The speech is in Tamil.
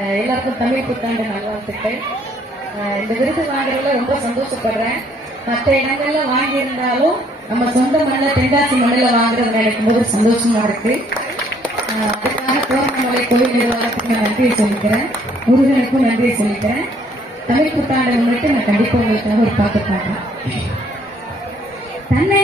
எல்லாருக்கும் தமிழ் புத்தாண்டு நல்வாழ்த்துக்கள். இந்த விருது வாங்குறதுல ரொம்ப சந்தோஷப்படுறேன். மற்ற இடங்கள்ல வாங்கி இருந்தாலும் நம்ம சொந்த மண்ணில தென்காசி மண்ணில வாங்குறது நினைக்கும் போது சந்தோஷமா இருக்கு. அதுக்காக தோரணமலை கோயில் நிர்வாகத்துக்கு நான் நன்றியை சொல்லிக்கிறேன். முருகனுக்கும் நன்றியை சொல்லிக்கிறேன். தமிழ் புத்தாண்டை முன்னிட்டு நான் கண்டிப்பா உங்களுக்காக ஒரு பாட்டு பாடுறேன். தன்னை